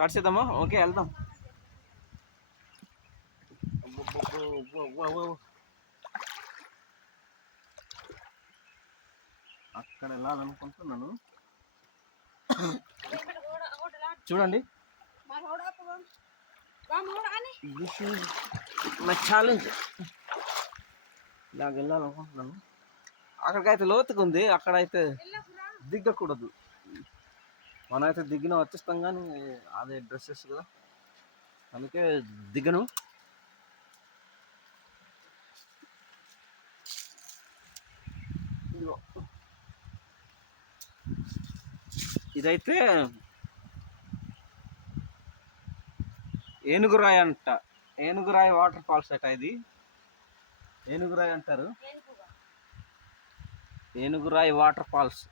Start చేద్దామా? Okay, వెళ్దాం. అక్కడ వెళ్ళాలనుకుంటున్నాను. చూడండి, దిస్ ఈజ్ మై ఛాలెంజ్. ఇలాగ వెళ్ళాలనుకుంటున్నాను. అక్కడికైతే లోతుగా ఉంది, అక్కడైతే దిగకూడదు. మనమైతే దిగిన వచ్చేస్తాం, కానీ అదే డ్రెస్సెస్ కదా, అందుకే దిగను. ఇదైతే ఏనుగురాయి అంట, ఏనుగురాయి వాటర్ ఫాల్స్ అట. ఇది ఏనుగురాయి అంటారు, Enugurayi water falls,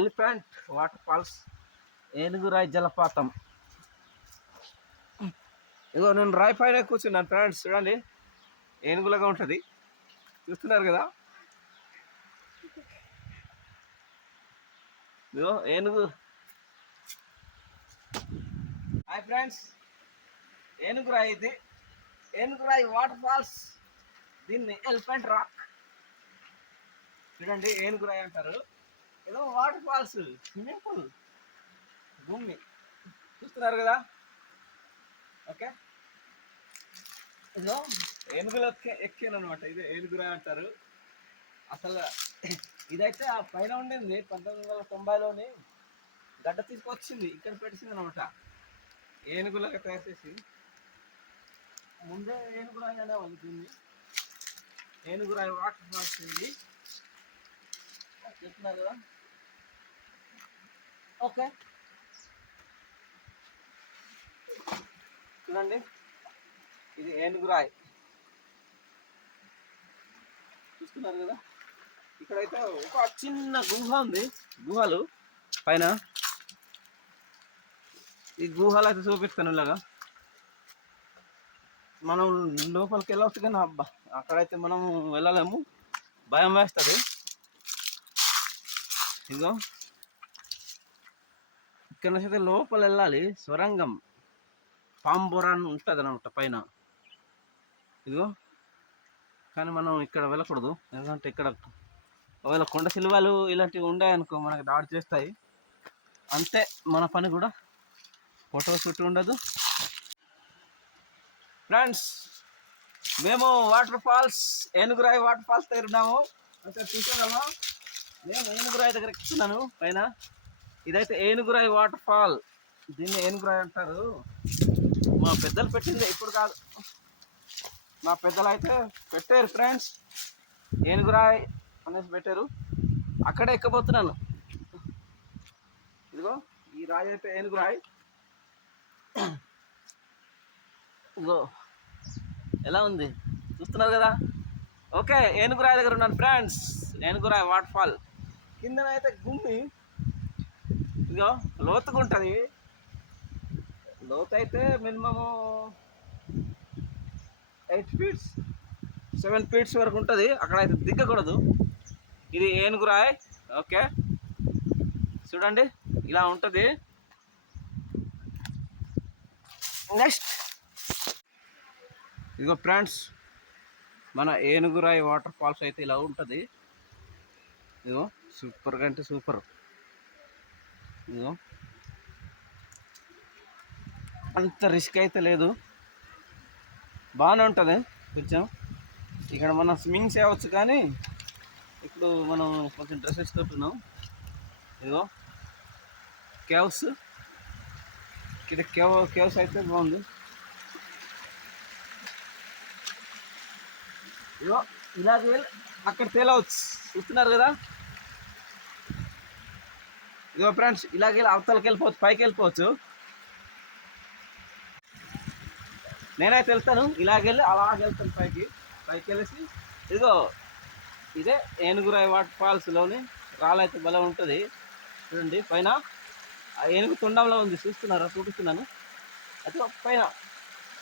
elephant water falls, Enugurayi జలపాతం. ఇగో నేను రాయి పైన కూర్చున్నాను ఫ్రెండ్స్, చూడండి ఏనుగులాగా ఉంటుంది, చూస్తున్నారు కదా. ఇగో ఏనుగు. హాయ్ ఫ్రెండ్స్, ఏనుగురాయి ఇది, ఏనుగురాయి వాటర్ ఫాల్స్. దీన్ని ఎలిఫెంట్ రాక్, చూడండి ఏనుగురాయి అంటారు. ఏదో వాటర్ ఫాల్స్, స్విమ్మింగ్ పూల్, భూమి చూస్తున్నారు కదా. ఓకే, ఇదో ఏనుగులు ఎక్కాను అనమాట. ఇదే ఏనుగురాయి అంటారు. అసలు ఇదైతే ఆ పైన ఉండింది 1990లోని గడ్డ తీసుకొచ్చింది, ఇక్కడ పెట్టింది అనమాట. ఏనుగులాగా తయారు చేసి, ముందే ఏనుగురాయి అనేవాళ్ళు దీన్ని. ఏనుగురాయి వాటర్ ఫాల్స్ ఇది, చెప్తున్నారు కదా. ఓకే, చూడండి ఇది ఏనుగురాయి, చూస్తున్నారు కదా. ఇక్కడైతే ఒక చిన్న గుహ ఉంది, గుహలు పైన. ఈ గుహలు అయితే చూపిస్తాను ఇలాగా. మనం లోపలికి వెళ్ళవచ్చు, కానీ అబ్బా అక్కడైతే మనం వెళ్ళలేము, భయం వేస్తుంది. ఇదిగో ఇక్కడ నుంచి అయితే లోపల వెళ్ళాలి, సొరంగం, పాంబొరాన్ ఉంటుంది అనమాట పైన. ఇదిగో, కానీ మనం ఇక్కడ వెళ్ళకూడదు, ఎందుకంటే ఇక్కడ ఒకవేళ కొండ సిలువలు ఇలాంటివి ఉన్నాయనుకో మనకు దాడి చేస్తాయి. అంతే, మన పని కూడా ఫోటో షూట్ ఉండదు. ఫ్రెండ్స్, మేము water falls, Enugurayi water falls దగ్గర ఉన్నాము. అంటే చూసామా, నేను ఏనుగురాయి దగ్గర ఎక్కుతున్నాను పైన. ఇదైతే ఏనుగురాయి వాటర్ ఫాల్, దీన్ని ఏనుగురాయి అంటారు. మా పెద్దలు పెట్టింది, ఇప్పుడు కాదు, మా పెద్దలు అయితే పెట్టారు ఫ్రెండ్స్, ఏనుగురాయి అనేసి పెట్టారు. అక్కడే ఎక్కబోతున్నాను. ఇదిగో ఈ రాయి అయితే ఏనుగురాయి. ఇదిగో ఎలా ఉంది, చూస్తున్నారు కదా. ఓకే, ఏనుగురాయి దగ్గర ఉన్నాను ఫ్రెండ్స్, ఏనుగురాయి వాటర్ ఫాల్. కిందనైతే గుమ్మి, ఇదిగో లోతుగా ఉంటుంది. లోతు అయితే మినిమము 8 feet 7 feet వరకు ఉంటుంది. అక్కడైతే దిగకూడదు. ఇది ఏనుగురాయి. ఓకే, చూడండి ఇలా ఉంటుంది. నెక్స్ట్ ఇదిగో ఫ్రెండ్స్, మన ఏనుగురాయి వాటర్ ఫాల్స్ అయితే ఇలా ఉంటుంది. ఇదిగో సూపర్గా అంటే సూపర్. ఇదిగో అంత రిస్క్ అయితే లేదు, బాగానే ఉంటుంది. కొంచెం ఇక్కడ మనం స్విమ్మింగ్ చేయవచ్చు, కానీ ఇప్పుడు మనం కొంచెం డ్రెస్సెస్ తోటున్నాం. ఇదిగో కేవ్స్, ఇక్కడ కేవ్స్ అయితే బాగుంది. ఇదిగో ఇలాగే వెళ్ళి అక్కడ తేలవచ్చు, చూస్తున్నారు కదా. ఇదిగో ఫ్రెండ్స్, ఇలాగే వెళ్ళి అవతలకి వెళ్ళిపోవచ్చు, పైకి వెళ్ళిపోవచ్చు. నేనైతే వెళ్తాను, ఇలాగెళ్ళి అలాగే వెళ్తాను పైకి వెళ్ళేసి. ఇదిగో ఇదే ఏనుగురాయి వాటర్ ఫాల్స్లోని రాళ్ళైతే బలం ఉంటుంది. చూడండి పైన ఆ ఏనుగు తొండంలో ఉంది, చూస్తున్నారా, చూపిస్తున్నాను. అయితే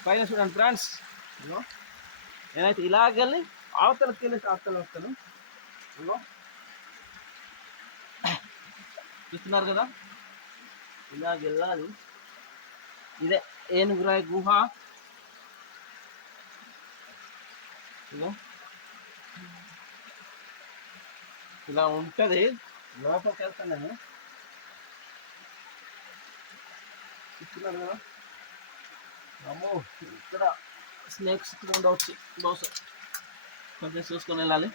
పైన చూడండి ఫ్రెండ్స్. ఇదిగో నేనైతే ఇలాగెళ్ళి అవతలకి వెళ్ళేసి అవతల వస్తాను. ఇదిగో చూస్తున్నారు కదా, ఇలాగెళ్ళాలి. ఇదే ఏనుగురాయి గుహ. ఇదో ఇలా ఉంటుంది. లోపలికి వెళ్తాను నేను. చూస్తున్నారు కదా, అమ్మో ఇక్కడ స్నేక్స్ ఉండవచ్చు బహుశా, కొంచెం చూసుకొని వెళ్ళాలి.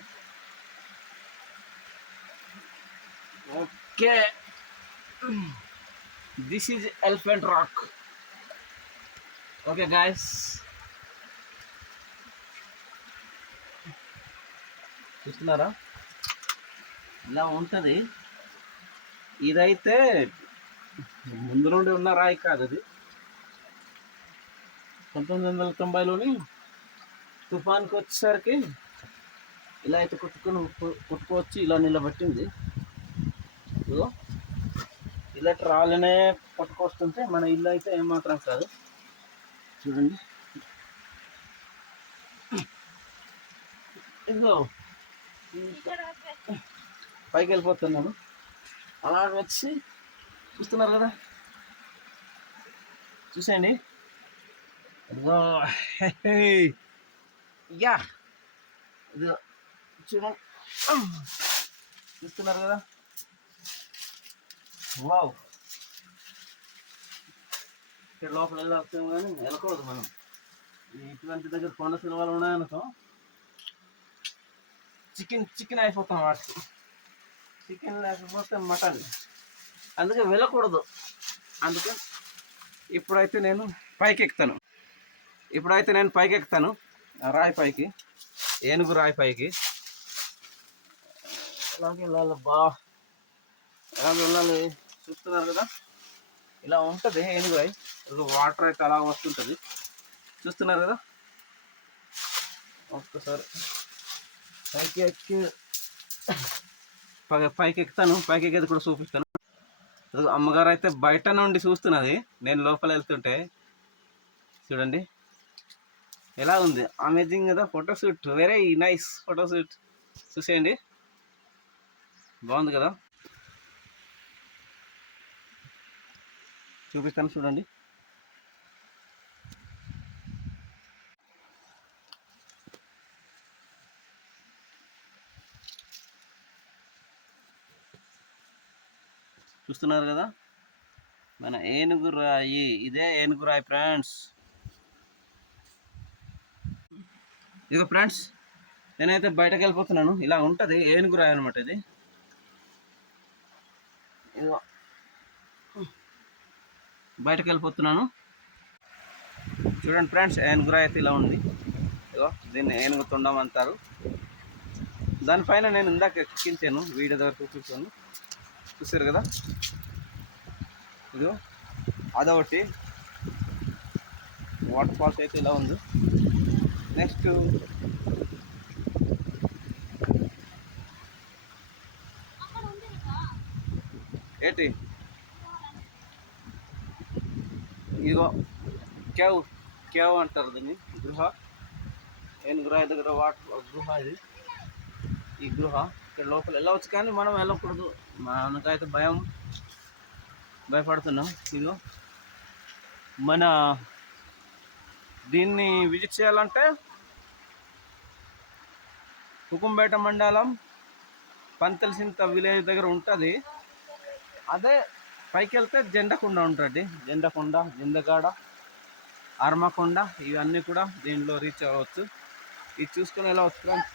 Okay, this is elephant rock. Okay guys, చూస్తున్నారా ఇలా ఉంటుంది. ఇదైతే ముందు నుండి ఉన్న రాయి కాదు, అది 1990లోని తుఫాన్కి వచ్చేసరికి ఇలా అయితే కొట్టుకొచ్చి ఇలా నిలబెట్టింది. ఇదిగో ఇలా రాళ్ళనే పట్టుకొస్తుంటే మన ఇల్లు అయితే ఏమాత్రం కాదు. చూడండి, ఇదిగో పైకి వెళ్ళిపోతున్నాను. అలా వచ్చి చూస్తున్నారు కదా, చూసేయండి. ఇదిగో యా, ఇదిగో చూడండి, చూస్తున్నారు కదా. వావ్, ఇక్కడ లోపల వెళ్ళొస్తాము కానీ వెళ్ళకూడదు మనం. ఇటువంటి దగ్గర కొండ సినిమాలు ఉన్నాయనుకో చికెన్ అయిపోతాం వాటికి. చికెన్ లేకపోతే మటన్, అందుకే వెళ్ళకూడదు. అందుకే ఇప్పుడైతే నేను పైకి ఎక్కుతాను. రాయి పైకి, ఏనుగు రాయి పైకి. అలాగే వెళ్ళాలి ఎలా వెళ్ళాలి చూస్తున్నారు కదా. ఇలా ఉంటుంది ఏనుగు రాయి. వాటర్ అయితే అలా వస్తుంటుంది, చూస్తున్నారు కదా. ఒక్కసారి పైకి ఎక్కుతాను. పైకి ఎక్కేది కూడా చూపిస్తాను. అమ్మగారు అయితే బయట నుండి చూస్తున్నది, నేను లోపల వెళ్తుంటే. చూడండి ఎలా ఉంది, అమేజింగ్ కదా. Photoshoot, very nice photoshoot. చూసేయండి, బాగుంది కదా. చూపిస్తాను చూడండి. చూస్తున్నారు కదా, మన ఏనుగు రాయి. ఇదే ఏనుగు రాయి ఫ్రెండ్స్. ఇదిగో ఫ్రెండ్స్, నేనైతే బయటకు వెళ్ళిపోతున్నాను. ఇలా ఉంటుంది ఏనుగు రాయి అనమాట ఇది. ఇదిగో బయటకు వెళ్ళిపోతున్నాను. చూడండి ఫ్రెండ్స్, ఏనుగు రాయి అయితే ఇలా ఉంది. ఇదిగో దీన్ని ఏనుగు తొండం అంటారు. దానిపైన నేను ఇందాక ఎక్కించాను, వీడియో దగ్గర చూపించాను. చూసారు కదా, ఇదిగో అదొకటి వాటర్ ఫాల్స్ అయితే ఇలా ఉంది. నెక్స్ట్ ఏంటి, ఇదిగో కేవ్ అంటారు దీన్ని, గృహ. ఏనుగురాయి దగ్గర వాటర్ గృహ ఇది. ఈ గృహ ఇక్కడ లోపల వెళ్ళవచ్చు కానీ మనం వెళ్ళకూడదు. మనకైతే భయపడుతున్నాం. ఇదిగో మన దీన్ని విజిట్ చేయాలంటే కుకుంపేట మండలం పంతల్సింత విలేజ్ దగ్గర ఉంటుంది. అదే పైకి వెళ్తే జెండకొండ ఉంటుంది. జెండకొండ, జెందగాడ, ఆర్మకొండ, ఇవన్నీ కూడా దీనిలో రీచ్ అవ్వచ్చు. ఇది చూసుకొని వెళ్ళవచ్చు ఫ్రెండ్స్.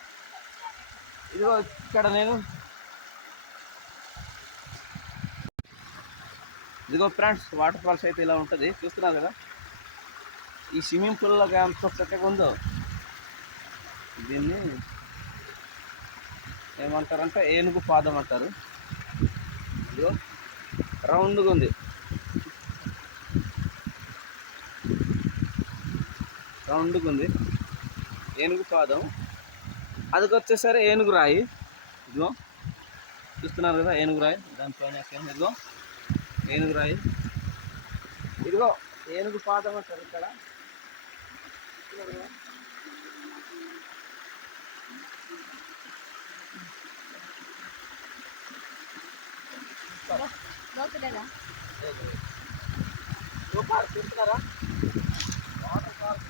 ఇదిగో ఇక్కడ ఇదిగో ఫ్రెండ్స్, వాటర్ ఫాల్స్ అయితే ఇలా ఉంటుంది, చూస్తున్నారు కదా. ఈ స్విమ్మింగ్ పూల్లోకి ఎంత చక్కగా ఉందో. దీన్ని ఏమంటారంటే ఏనుగు పాదం అంటారు. ఇదిగో రౌండ్గా ఉంది, ఏనుగు పాదం. అది వచ్చేసరి ఏనుగు రాయి. ఇదిగో చూస్తున్నారు కదా, ఏనుగు రాయి. దానిపైన ఇదిగో ఏనుగు రాయి. ఇదిగో ఏనుగు పాదం అంటారు ఇక్కడ. చూస్తున్నారా వాటర్ ఫాల్.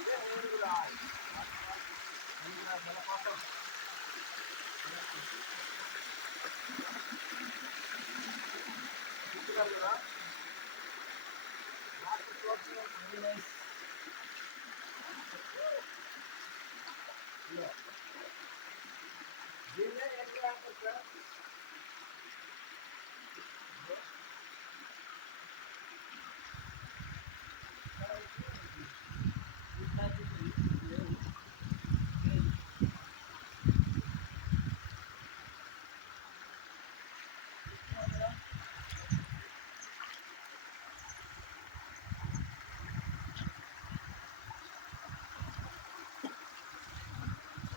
ఇదే ఏనుగురాయి జలపాతం. చూస్తున్నారు కదా వాటర్ ఫ్లోస్ వెరీ నైస్. దీన్నే ఏనుగురాయి అంటారు సార్.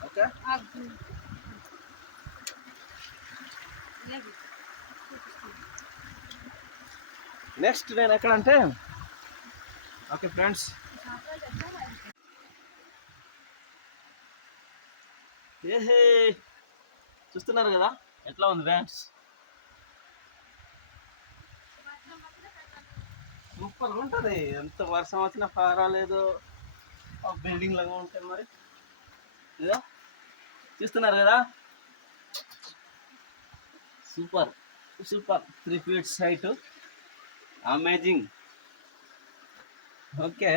ఓకే నెక్స్ట్ నేను ఎక్కడంటే ఓకే ఫ్రెండ్స్ ఏహే చూస్తున్నారు కదా ఎట్లా ఉంది ఫ్రెండ్స్. సూపర్ ఉంటుంది. ఎంత వర్షం వచ్చినా పర్వాలేదు. బిల్డింగ్ లాగా ఉంటాయి మరి. ఇదా చూస్తున్నారు కదా super super 3 feet height amazing. Okay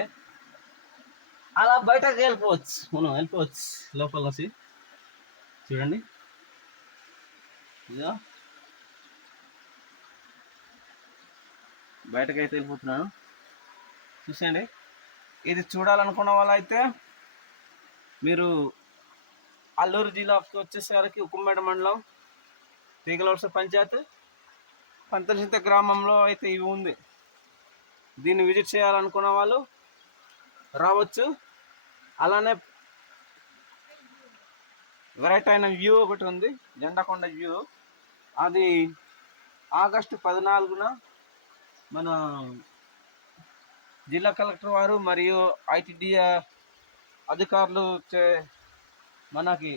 అలా బయటకు వెళ్ళిపోవచ్చు, మనం వెళ్ళిపోవచ్చు లోపల నుంచి. చూడండి ఇదో బయటకైతే వెళ్ళిపోతున్నాను. చూసండి ఇది చూడాలనుకున్న వాళ్ళైతే మీరు అల్లూరు జిల్లాకు వచ్చేసరికి ఉక్కుమేడ మండలం తీగలవలస పంచాయత్ పంతలిసింత గ్రామంలో అయితే ఇవి ఉంది. దీన్ని విజిట్ చేయాలనుకున్న వాళ్ళు రావచ్చు. అలానే వెరైటీ అయిన వ్యూ ఒకటి ఉంది, జెండాకొండ వ్యూ. అది ఆగస్టు 14న మన జిల్లా కలెక్టర్ వారు మరియు ఐటీడీఏ అధికారులు మనకి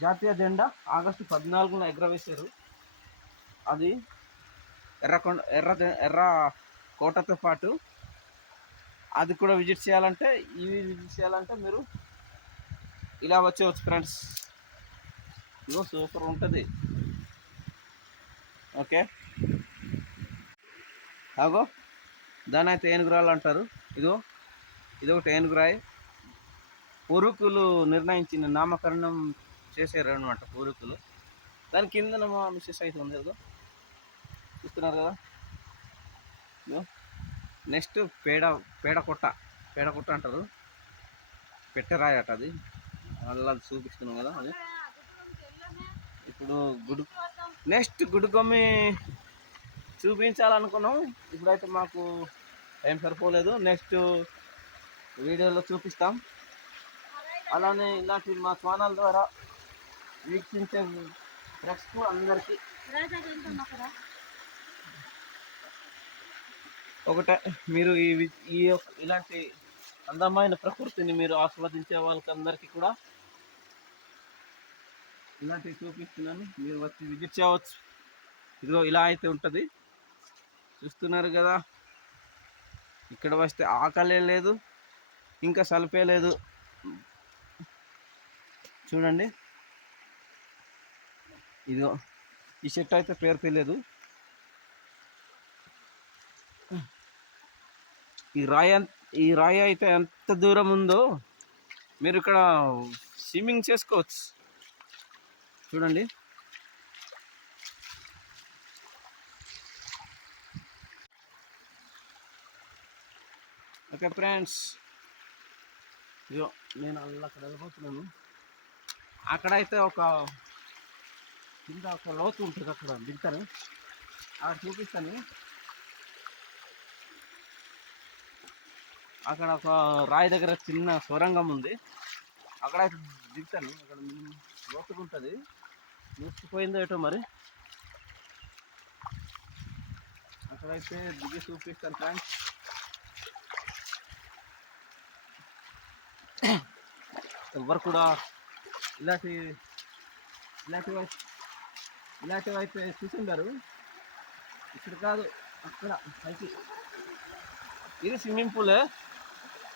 జాతీయ జెండా ఆగస్టు 14న ఎగురవేశారు. అది ఎర్ర కోటతో పాటు అది కూడా విజిట్ చేయాలంటే మీరు ఇలా వచ్చేవచ్చు ఫ్రెండ్స్. ఇదో సూపర్ ఉంటుంది. ఓకే అగో దాని అయితే ఏనుగురాలు అంటారు. ఇదొకటి ఏనుగురాయి. పూర్వీకులు నిర్ణయించిన నామకరణం చేశారు అనమాట పూర్వీకులు. దాని కింద మా మిస్సెస్ అయితే ఉంది కదా చూస్తున్నారు కదా. నెక్స్ట్ పేడకొట్ట అంటారు. పెట్టరాయి అట అది. అలా చూపిస్తున్నాం కదా అది. ఇప్పుడు నెక్స్ట్ గుడికొమ్మి చూపించాలనుకున్నాం. ఇప్పుడైతే మాకు టైం సరిపోలేదు. నెక్స్ట్ వీడియోలో చూపిస్తాం. అలానే ఇలాంటి మా ఛానల్ ద్వారా వీక్షించే ప్రేక్షకు అందరికీ ఒకటే, మీరు ఇలాంటి అందమైన ప్రకృతిని మీరు ఆస్వాదించే వాళ్ళకి అందరికీ కూడా ఇలాంటివి చూపిస్తున్నాను. మీరు వచ్చి విజిట్ చేయవచ్చు. ఇదిగో ఇలా అయితే ఉంటుంది. చూస్తున్నారు కదా, ఇక్కడ వస్తే ఆకలే లేదు, ఇంకా సలిపే లేదు. చూడండి ఇదిగో ఈ చెట్టు అయితే పేరు తెలియదు. ఈ రాయి అయితే ఎంత దూరం ఉందో మీరు ఇక్కడ స్విమ్మింగ్ చేసుకోవచ్చు. చూడండి ఓకే ఫ్రెండ్స్, ఇదిగో నేను అక్కడ వెళ్ళిపోతున్నాను. అక్కడైతే కింద ఒక లోతు ఉంటుంది, అక్కడ దిగుతాను. అక్కడ చూపిస్తాను. అక్కడ ఒక రాయి దగ్గర చిన్న సొరంగం ఉంది, అక్కడైతే దిగుతాను. అక్కడ లోతుగా ఉంటుంది, మూసుకుపోయిందో ఏటో మరి. అక్కడైతే దిగి చూపిస్తాను ఫ్రెండ్స్. ఎవరు కూడా ఇలాంటి ఇలాంటివి ఇలాంటివి అయితే చూసిండారు. ఇక్కడ కాదు, అక్కడ పైకి. ఇది స్విమ్మింగ్ పూల్.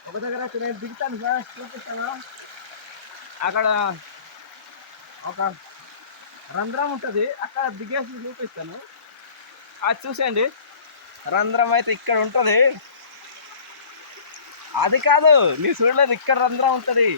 ఒక దగ్గర నేను దిగుతాను సార్, చూపిస్తాను. అక్కడ ఒక రంధ్రం ఉంటుంది, అక్కడ దిగేసి చూపిస్తాను. అది చూసేయండి, రంధ్రం అయితే ఇక్కడ ఉంటుంది. అది కాదు, మీరు చూడలేదు, ఇక్కడ రంధ్రం ఉంటుంది.